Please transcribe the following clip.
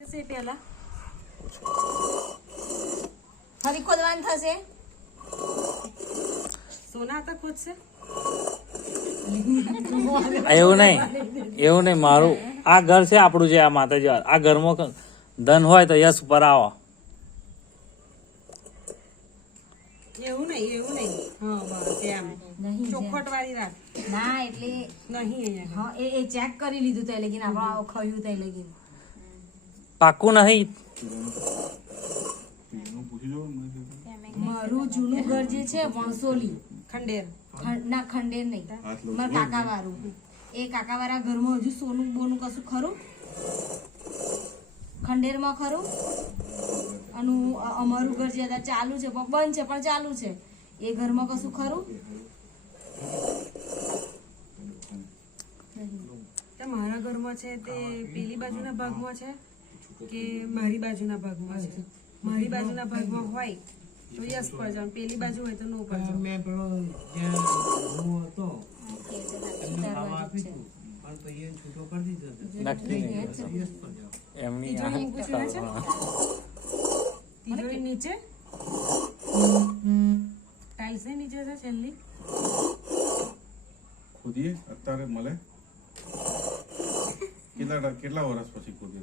પેલા ફરી ખોદવાનું થશે. સોના તો ખોદશે. એવું નહીં મારું આ ઘર છે આપણું છે. આ માતાજી આ ઘરમાં ધન હોય તો યશ ઉપર આવો. એવું નહીં હા બસ એમ ચોખવટ વાળી રાખ ના એટલે નહીં અહીંયા હા એ ચેક કરી લીધું તો લગીન આપણે ખયું તો લગીન પાક્કું નહીં. મારું જૂનું ઘર જે છે વણસોલી ખંડેર ના ખંડેર નહીં મારા કાકા વાળું એ કાકા વાળા ઘરમાં હજુ સોનું બોનું કશું ખરું ખંડેરમાં ખરું અને અમારું ઘર જે હતા ચાલુ છે પણ બંધ છે પણ ચાલુ છે એ ઘરમાં કશું ખરું તે મારા ઘરમાં છે તે પેલી બાજુના ભાગમાં છે કે મારી બાજુના ભાગમાં છે. મારી બાજુના ભાગમાં હોય તો યસ પર જાવ, પેલી બાજુ હોય તો નો પર જાવ. મેં પેલો જ્યાં હું હતો સુધારવાનું છે. પણ તો એ છૂટો કરી દીધો નક્કી નહીં. યસ પર જાઓ. એમની તિજોરી મૂકું છું ને છે? તિજોરી નીચે ટાઈલ્સ નીચે છે છેલ્લી. ખોદીએ અત્યારે મળે કેટલા વર્ષ પછી ખોદીએ?